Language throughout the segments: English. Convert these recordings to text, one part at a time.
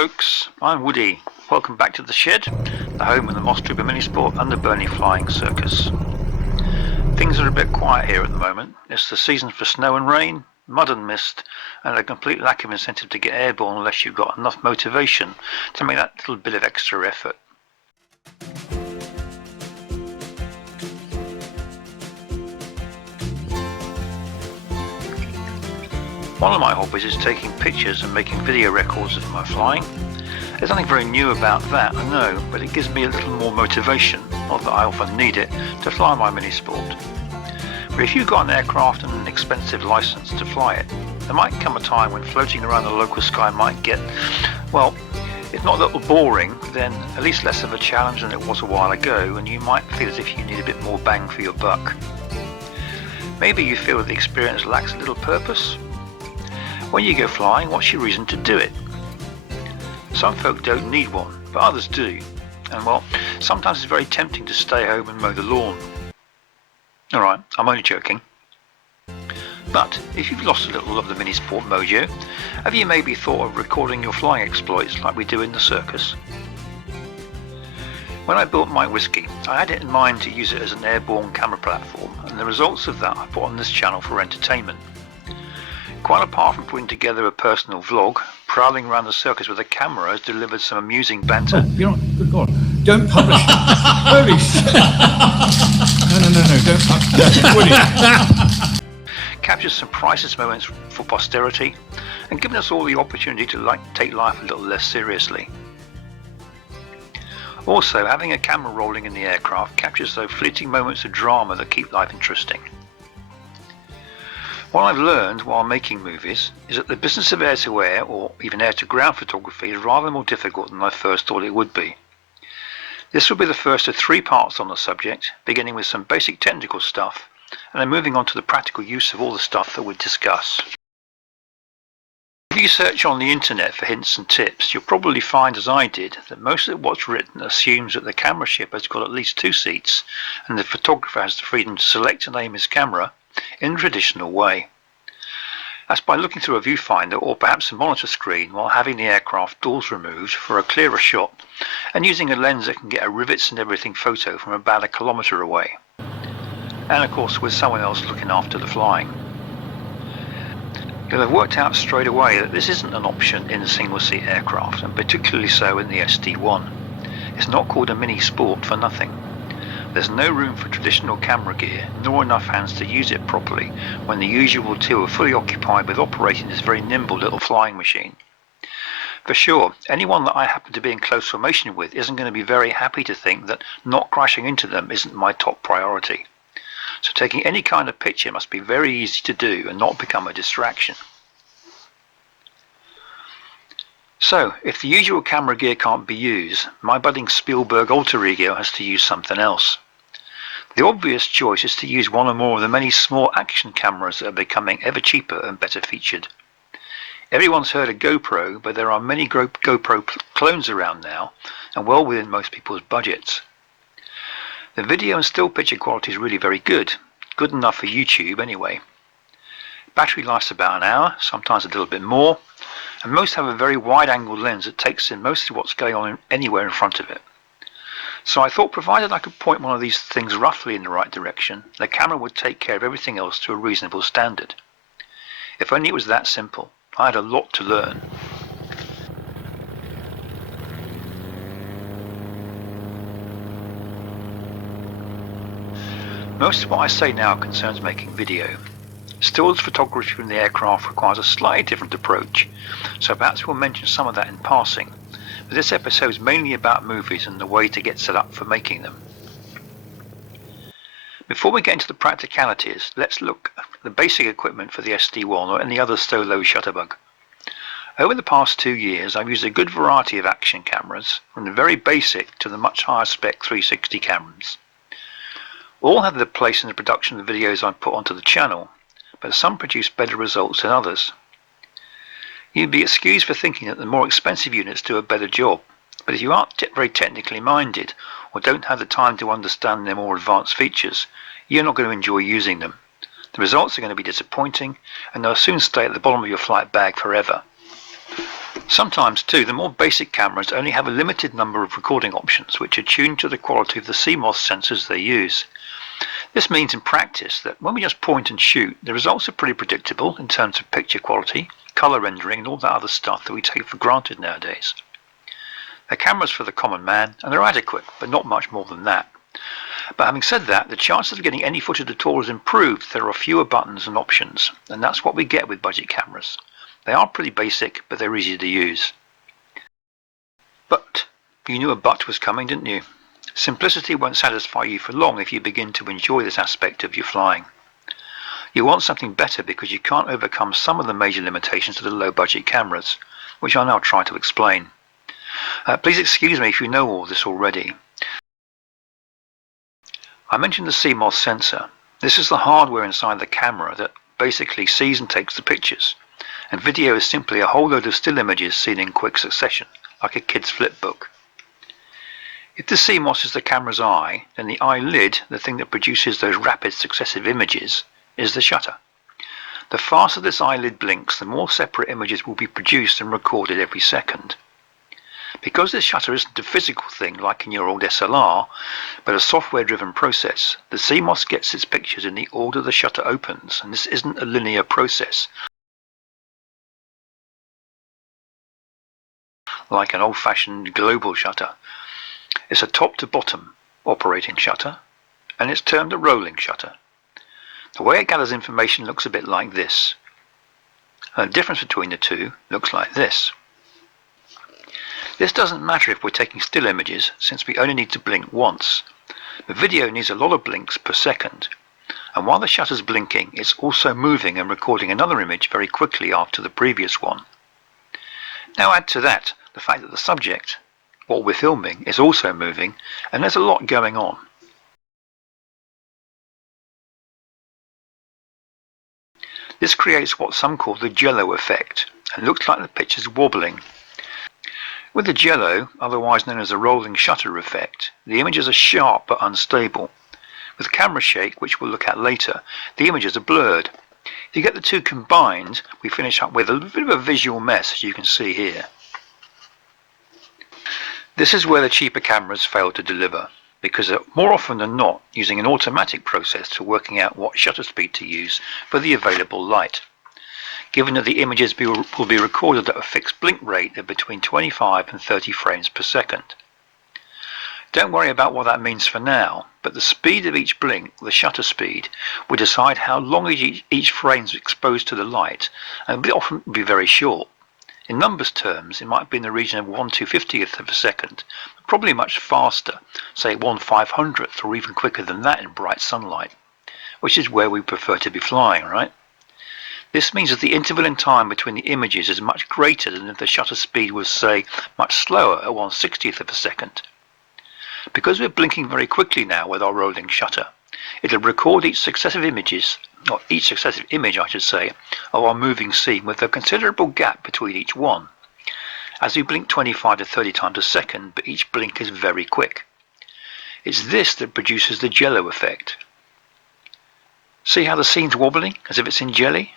folks, I'm Woody. Welcome back to the shed, the home of the Moss Trooper Minisport and the Burnley Flying Circus. Things are a bit quiet here at the moment. It's the season for snow and rain, mud and mist, and a complete lack of incentive to get airborne unless you've got enough motivation to make that little bit of extra effort. One of my hobbies is taking pictures and making video records of my flying. There's nothing very new about that, I know, but it gives me a little more motivation, not that I often need it, to fly my Minisport. But if you've got an aircraft and an expensive license to fly it, there might come a time when floating around the local sky might get, well, if not a little boring, then at least less of a challenge than it was a while ago, and you might feel as if you need a bit more bang for your buck. Maybe you feel that the experience lacks a little purpose. When you go flying, what's your reason to do it? Some folk don't need one, but others do. And well, sometimes it's very tempting to stay home and mow the lawn. Alright, I'm only joking. But if you've lost a little of the Minisport mojo, have you maybe thought of recording your flying exploits like we do in the circus? When I built my Whiskey, I had it in mind to use it as an airborne camera platform, and the results of that I put on this channel for entertainment. Quite apart from putting together a personal vlog, prowling around the circus with a camera has delivered some amusing banter. Oh, you're not, good God, don't publish that. Holy shit. No, don't publish. Captured some priceless moments for posterity, and given us all the opportunity to take life a little less seriously. Also, having a camera rolling in the aircraft captures those fleeting moments of drama that keep life interesting. What I've learned while making movies is that the business of air-to-air or even air-to-ground photography is rather more difficult than I first thought it would be. This will be the first of 3 parts on the subject, beginning with some basic technical stuff and then moving on to the practical use of all the stuff that we discuss. If you search on the internet for hints and tips, you'll probably find, as I did, that most of what's written assumes that the camera ship has got at least 2 seats and the photographer has the freedom to select and aim his camera in the traditional way. That's by looking through a viewfinder or perhaps a monitor screen while having the aircraft doors removed for a clearer shot and using a lens that can get a rivets and everything photo from about 1 kilometre away. And of course with someone else looking after the flying. You'll have worked out straight away that this isn't an option in a single-seat aircraft, and particularly so in the SD1. It's not called a Minisport for nothing. There's no room for traditional camera gear, nor enough hands to use it properly when the usual 2 are fully occupied with operating this very nimble little flying machine. For sure, anyone that I happen to be in close formation with isn't going to be very happy to think that not crashing into them isn't my top priority. So taking any kind of picture must be very easy to do and not become a distraction. So, if the usual camera gear can't be used, my budding Spielberg alter ego has to use something else. The obvious choice is to use one or more of the many small action cameras that are becoming ever cheaper and better featured. Everyone's heard of GoPro, but there are many GoPro clones around now, and well within most people's budgets. The video and still picture quality is really very good enough for YouTube anyway. Battery life's about an hour, sometimes a little bit more, and most have a very wide-angle lens that takes in most of what's going on anywhere in front of it. So I thought, provided I could point one of these things roughly in the right direction, the camera would take care of everything else to a reasonable standard. If only it was that simple. I had a lot to learn. Most of what I say now concerns making video. Stills photography from the aircraft requires a slightly different approach, so perhaps we'll mention some of that in passing, but this episode is mainly about movies and the way to get set up for making them. Before we get into the practicalities, let's look at the basic equipment for the SD1 or any other solo shutterbug. Over the past 2 years, I've used a good variety of action cameras, from the very basic to the much higher spec 360 cameras. All have their place in the production of the videos I put onto the channel, but some produce better results than others. You'd be excused for thinking that the more expensive units do a better job, but if you aren't very technically minded or don't have the time to understand their more advanced features, you're not going to enjoy using them. The results are going to be disappointing, and they'll soon stay at the bottom of your flight bag forever. Sometimes too, the more basic cameras only have a limited number of recording options which are tuned to the quality of the CMOS sensors they use. This means in practice that when we just point and shoot, the results are pretty predictable in terms of picture quality, colour rendering and all that other stuff that we take for granted nowadays. They're cameras for the common man and they're adequate, but not much more than that. But having said that, the chances of getting any footage at all is improved if there are fewer buttons and options, and that's what we get with budget cameras. They are pretty basic, but they're easy to use. But you knew a but was coming, didn't you? Simplicity won't satisfy you for long if you begin to enjoy this aspect of your flying. You want something better because you can't overcome some of the major limitations of the low-budget cameras, which I'll now try to explain. Please excuse me if you know all this already. I mentioned the CMOS sensor. This is the hardware inside the camera that basically sees and takes the pictures, and video is simply a whole load of still images seen in quick succession, like a kid's flip book. If the CMOS is the camera's eye, then the eyelid, the thing that produces those rapid successive images, is the shutter. The faster this eyelid blinks, the more separate images will be produced and recorded every second. Because this shutter isn't a physical thing like in your old SLR, but a software-driven process, the CMOS gets its pictures in the order the shutter opens, and this isn't a linear process, like an old-fashioned global shutter. It's a top-to-bottom operating shutter, and it's termed a rolling shutter. The way it gathers information looks a bit like this. And the difference between the two looks like this. This doesn't matter if we're taking still images, since we only need to blink once. The video needs a lot of blinks per second, and while the shutter's blinking, it's also moving and recording another image very quickly after the previous one. Now add to that the fact that the subject, what we're filming, is also moving, and there's a lot going on. This creates what some call the jello effect, and looks like the picture's wobbling. With the jello, otherwise known as the rolling shutter effect, the images are sharp but unstable. With camera shake, which we'll look at later, the images are blurred. If you get the two combined, we finish up with a bit of a visual mess, as you can see here. This is where the cheaper cameras fail to deliver, because they're more often than not using an automatic process to working out what shutter speed to use for the available light, given that the images will be recorded at a fixed blink rate of between 25 and 30 frames per second. Don't worry about what that means for now, but the speed of each blink, the shutter speed, will decide how long each frame is exposed to the light, and will often be very short. In numbers terms, it might be in the region of 1/250th of a second, but probably much faster, say 1/500th or even quicker than that in bright sunlight, which is where we prefer to be flying, right? This means that the interval in time between the images is much greater than if the shutter speed was, say, much slower at 1/60th of a second. Because we're blinking very quickly now with our rolling shutter, it'll record each successive image, I should say, of our moving scene with a considerable gap between each one, as we blink 25 to 30 times a second, but each blink is very quick. It's this that produces the jello effect. See how the scene's wobbling, as if it's in jelly?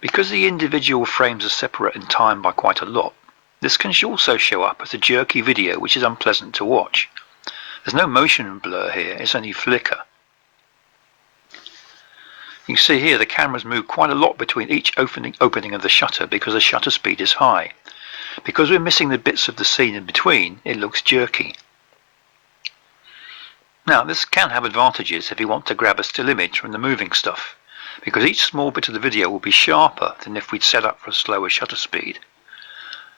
Because the individual frames are separate in time by quite a lot, this can also show up as a jerky video which is unpleasant to watch. There's no motion blur here, it's only flicker. You can see here the cameras move quite a lot between each opening of the shutter because the shutter speed is high. Because we're missing the bits of the scene in between, it looks jerky. Now this can have advantages if you want to grab a still image from the moving stuff, because each small bit of the video will be sharper than if we'd set up for a slower shutter speed.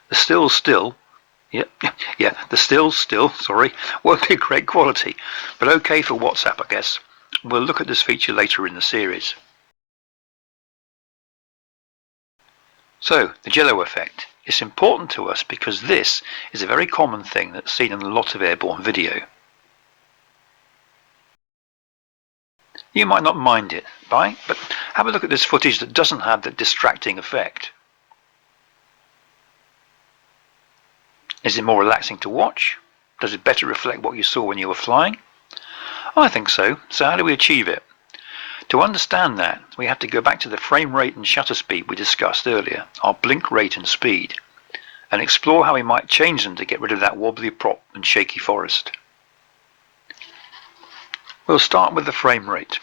The still won't be great quality, but okay for WhatsApp, I guess. We'll look at this feature later in the series. So, the jello effect. It's important to us because this is a very common thing that's seen in a lot of airborne video. You might not mind it, right? But have a look at this footage that doesn't have that distracting effect. Is it more relaxing to watch? Does it better reflect what you saw when you were flying? I think so. So how do we achieve it? To understand that, we have to go back to the frame rate and shutter speed we discussed earlier, our blink rate and speed, and explore how we might change them to get rid of that wobbly prop and shaky forest. We'll start with the frame rate.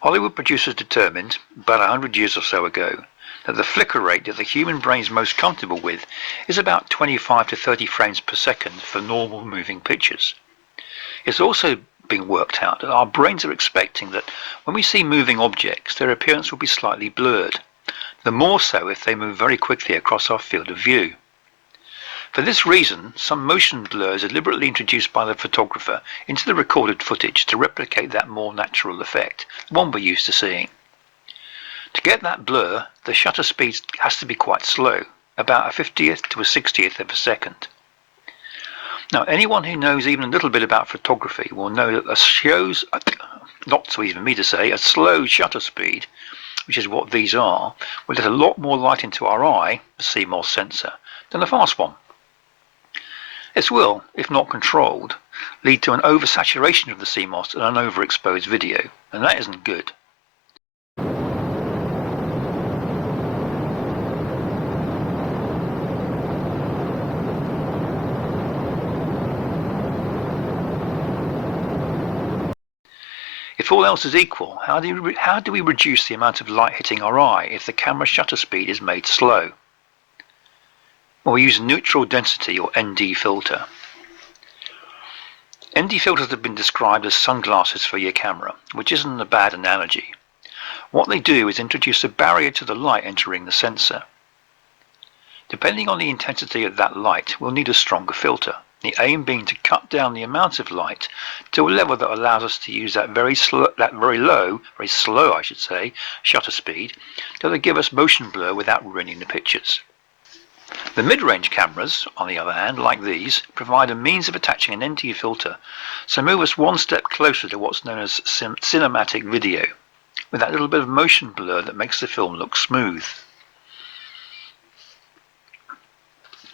Hollywood producers determined, about 100 years or so ago, that the flicker rate that the human brain is most comfortable with is about 25 to 30 frames per second for normal moving pictures. It's also been worked out that our brains are expecting that when we see moving objects, their appearance will be slightly blurred, the more so if they move very quickly across our field of view. For this reason, some motion blur is deliberately introduced by the photographer into the recorded footage to replicate that more natural effect, the one we're used to seeing. To get that blur, the shutter speed has to be quite slow, about a 50th to a 60th of a second. Now, anyone who knows even a little bit about photography will know that not so easy for me to say, a slow shutter speed, which is what these are, will let a lot more light into our eye, the CMOS sensor, than a fast one. This will, if not controlled, lead to an oversaturation of the CMOS and an overexposed video, and that isn't good. If all else is equal, how do we reduce the amount of light hitting our eye if the camera shutter speed is made slow? Well, we use a neutral density or ND filter. ND filters have been described as sunglasses for your camera, which isn't a bad analogy. What they do is introduce a barrier to the light entering the sensor. Depending on the intensity of that light, we'll need a stronger filter, the aim being to cut down the amount of light to a level that allows us to use that very slow, shutter speed to give us motion blur without ruining the pictures. The mid-range cameras, on the other hand, like these, provide a means of attaching an ND filter, so move us one step closer to what's known as cinematic video, with that little bit of motion blur that makes the film look smooth.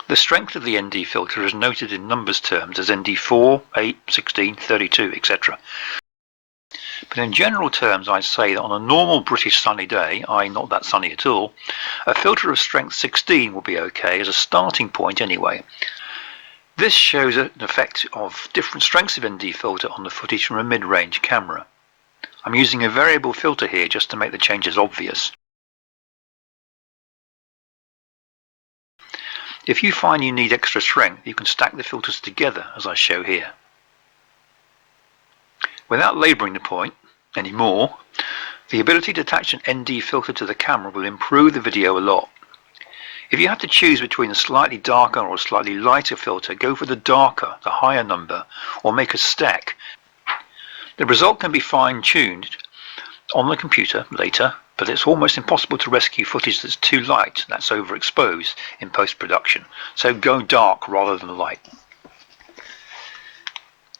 The strength of the ND filter is noted in numbers terms as ND4, 8, 16, 32, etc. But in general terms, I'd say that on a normal British sunny day, i.e. not that sunny at all, a filter of strength 16 will be okay as a starting point anyway. This shows an effect of different strengths of ND filter on the footage from a mid-range camera. I'm using a variable filter here just to make the changes obvious. If you find you need extra strength, you can stack the filters together as I show here. Without labouring the point anymore, the ability to attach an ND filter to the camera will improve the video a lot. If you have to choose between a slightly darker or a slightly lighter filter, go for the darker, the higher number, or make a stack. The result can be fine-tuned on the computer later, but it's almost impossible to rescue footage that's too light, that's overexposed, in post-production, so go dark rather than light.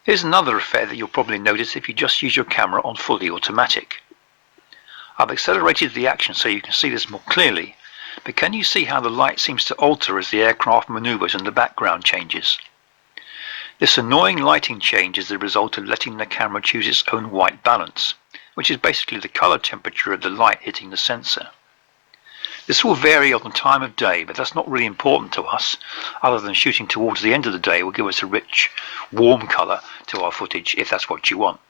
Here's another effect that you'll probably notice if you just use your camera on fully automatic. I've accelerated the action so you can see this more clearly, but can you see how the light seems to alter as the aircraft maneuvers and the background changes? This annoying lighting change is the result of letting the camera choose its own white balance, which is basically the color temperature of the light hitting the sensor. This will vary on the time of day, but that's not really important to us, other than shooting towards the end of the day will give us a rich, warm color to our footage if that's what you want.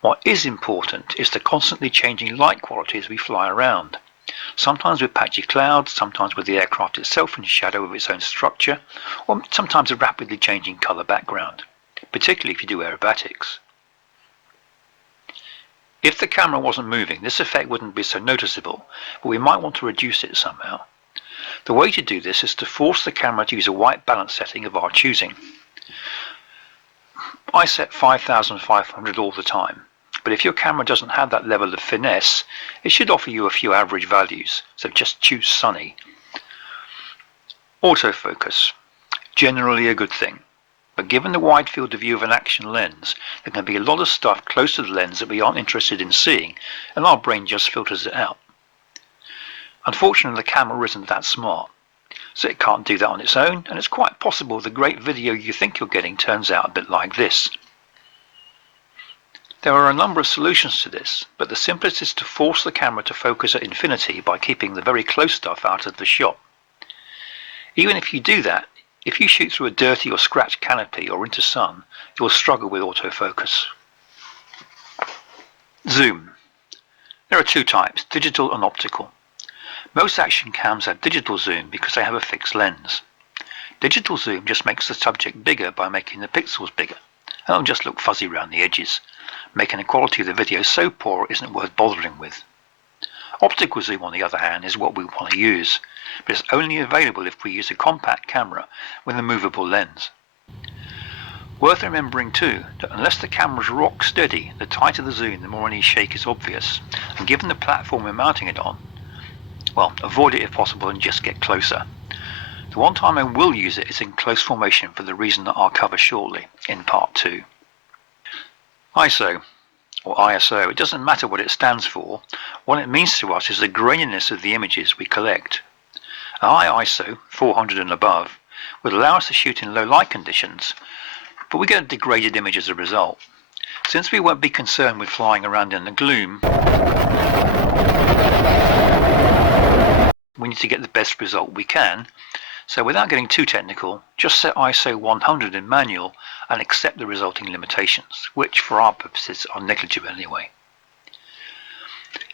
What is important is the constantly changing light quality as we fly around. Sometimes with patchy clouds, sometimes with the aircraft itself in shadow of its own structure, or sometimes a rapidly changing color background, particularly if you do aerobatics. If the camera wasn't moving, this effect wouldn't be so noticeable, but we might want to reduce it somehow. The way to do this is to force the camera to use a white balance setting of our choosing. I set 5500 all the time, but if your camera doesn't have that level of finesse, it should offer you a few average values, so just choose sunny. Autofocus, generally a good thing. But given the wide field of view of an action lens, there can be a lot of stuff close to the lens that we aren't interested in seeing, and our brain just filters it out. Unfortunately, the camera isn't that smart, so it can't do that on its own, and it's quite possible the great video you think you're getting turns out a bit like this. There are a number of solutions to this, but the simplest is to force the camera to focus at infinity by keeping the very close stuff out of the shot. Even if you do that, if you shoot through a dirty or scratched canopy or into sun, you'll struggle with autofocus. Zoom. There are two types, digital and optical. Most action cams have digital zoom because they have a fixed lens. Digital zoom just makes the subject bigger by making the pixels bigger, and it'll just look fuzzy around the edges, making the quality of the video so poor it isn't worth bothering with. Optical zoom, on the other hand, is what we want to use, but it's only available if we use a compact camera with a movable lens. Worth remembering too that unless the camera's rock steady, the tighter the zoom, the more any shake is obvious, and given the platform we're mounting it on, well, avoid it if possible and just get closer. The one time I will use it is in close formation for the reason that I'll cover shortly in part 2. ISO, or ISO, it doesn't matter what it stands for. What it means to us is the graininess of the images we collect. A high ISO, 400 and above, would allow us to shoot in low light conditions, but we get a degraded image as a result. Since we won't be concerned with flying around in the gloom, we need to get the best result we can. So without getting too technical, just set ISO 100 in manual and accept the resulting limitations, which for our purposes are negligible anyway.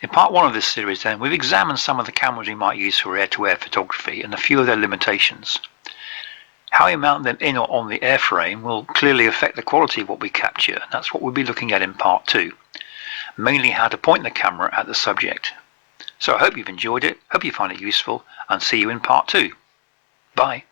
In part 1 of this series then, we've examined some of the cameras we might use for air-to-air photography and a few of their limitations. How we mount them in or on the airframe will clearly affect the quality of what we capture, and that's what we'll be looking at in part 2. Mainly how to point the camera at the subject. So I hope you've enjoyed it, hope you find it useful, and see you in part 2. Bye.